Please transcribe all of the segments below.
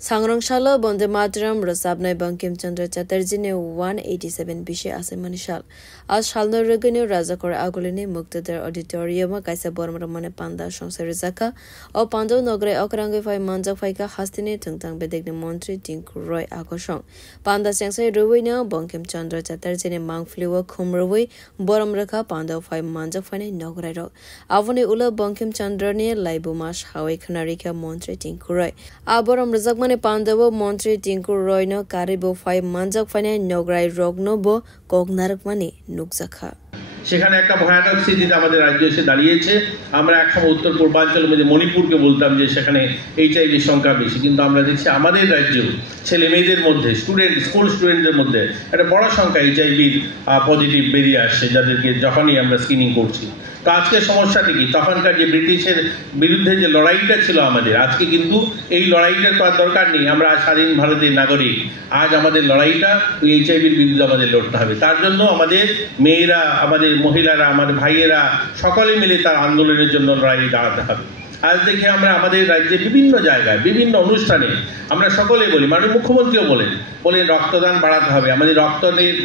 सांग्रांशाला बंदे मातरम रसाबनाय बंकिम चंद्र चटर्जी ने 187 विषय आसे मनिशाल आज शालनो रगने राजाकोर आगुलिने मुक्तदर ऑडिटोरियम काइसा बरमरमने पांदा संसार जाका और पांजौ नगरे अकरांगे फाइ मानजक फाइका हस्तिने थंगथांग बेदेगने मंत्री टिंकु रॉय आगोसं पांदा सेंगसे रुवैना बंकिम चंद्र चटर्जी ने मांगफ्लिव खुमरुवै बरमरखा पांदा फाइ मानजक फाइने नगराइरो आवने उला बंकिम चंद्र ने लाइबुमास हावे खनारिका मंत्री टिंकु रॉय आबरम रजक মানে পান্ডব মন্ত্রী টিঙ্কু রয়ন কারিবো ফাই মানজক ফাইনে নগরাই রগ্নব কগনারক মানে নুকজাখা সেখানে একটা ভয়ানক স্থিতিতে আমাদের রাজ্য এসে দাঁড়িয়েছে। আমরা একসময় উত্তর পূর্বাঞ্চলের মধ্যে মণিপুরকে বলতাম যে সেখানে এইচআইভি সংখ্যা বেশি, কিন্তু আমরা দেখছি আমাদের রাজ্য ছেলে মেয়েদের মধ্যে স্কুল স্টুডেন্টদের মধ্যে একটা বড় সংখ্যা এইচআইভির পজিটিভ বেরিয়ে আসছে, যাদেরকে যখনই আমরা স্ক্রিনিং করছি। তো আজকের সমস্যাটি কি? তখনকার যে ব্রিটিশের বিরুদ্ধে যে লড়াইটা ছিল আমাদের, আজকে কিন্তু এই লড়াইটার তো আর দরকার নেই। আমরা স্বাধীন ভারতের নাগরিক। আজ আমাদের লড়াইটা ওই এইচআইভির বিরুদ্ধে আমাদের লড়তে হবে। তার জন্য আমাদের মেয়েরা, আমাদের মহিলারা, আমাদের ভাইয়েরা সকলে মিলে তার আন্দোলনের জন্য লড়াই দাঁড়াতে হবে। আজ দেখে আমরা আমাদের রাজ্যে বিভিন্ন জায়গায় বিভিন্ন অনুষ্ঠানে আমরা সকলে বলি, মাননীয় মুখ্যমন্ত্রীও বলেন রক্তদান বাড়াতে হবে, আমাদের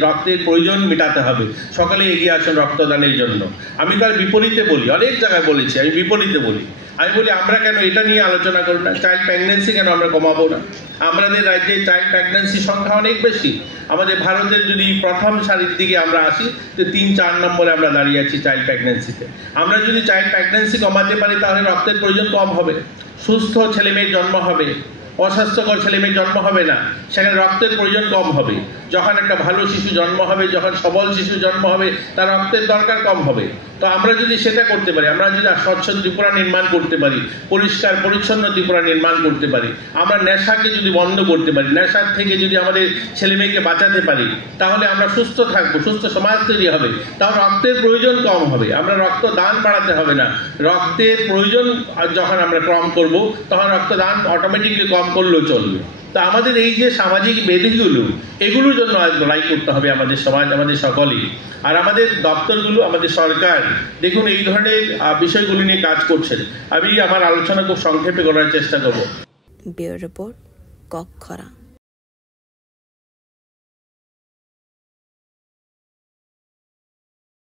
রক্তের প্রয়োজন মেটাতে হবে, সকলে এগিয়ে আসুন রক্তদানের জন্য। আমি তার বিপরীতে বলি, অনেক জায়গায় বলেছি, আমি বিপরীতে বলি। আমি বলি আমরা কেন এটা নিয়ে আলোচনা করি না? চাইল্ড প্রেগন্যান্সি কেন আমরা কমাবো না? আমাদের রাজ্যে চাইল্ড প্রেগন্যান্সি সংখ্যা অনেক বেশি। আমাদের ভারতের যদি প্রথম সারির দিকে আমরা আসি তো 3-4 নম্বরে আমরা দাঁড়িয়ে আছি চাইল্ড প্রেগন্যান্সিতে। আমরা যদি চাইল্ড প্রেগন্যান্সি কমাতে পারি তাহলে রক্তের প্রয়োজন কম হবে, সুস্থ ছেলেমেয়ের জন্ম হবে, অস্বাস্থ্যকর ছেলেমেয়ের জন্ম হবে না, সেখানে রক্তের প্রয়োজন কম হবে। যখন একটা ভালো শিশু জন্ম হবে, যখন সবল শিশু জন্ম হবে, তার রক্তের দরকার কম হবে। তো আমরা যদি সেটা করতে পারি, আমরা যদি স্বচ্ছ ত্রিপুরা নির্মাণ করতে পারি, পরিষ্কার পরিচ্ছন্ন ত্রিপুরা নির্মাণ করতে পারি, আমরা নেশাকে যদি বন্ধ করতে পারি, নেশার থেকে যদি আমাদের ছেলে মেয়েকে বাঁচাতে পারি, তাহলে আমরা সুস্থ থাকবো, সুস্থ সমাজ তৈরি হবে, তাহলে রক্তের প্রয়োজন কম হবে। আমরা রক্তদান বাড়াতে হবে না, রক্তের প্রয়োজন যখন আমরা কম করব তখন রক্তদান অটোমেটিকলি কম করলেও চলবে। তা আমাদের এই যে সামাজিক বেদিগুলো, এগুলোর জন্য আজ লড়াই করতে হবে আমাদের সমাজ, আমাদের সকলেই। আর আমাদের দপ্তরগুলো, আমাদের সরকার দেখুন এই ধরনের বিষয়গুলো নিয়ে কাজ করছেন। আমি আমার আলোচনা খুব সংক্ষেপে করার চেষ্টা করব। Bureau report, কক্ষরা।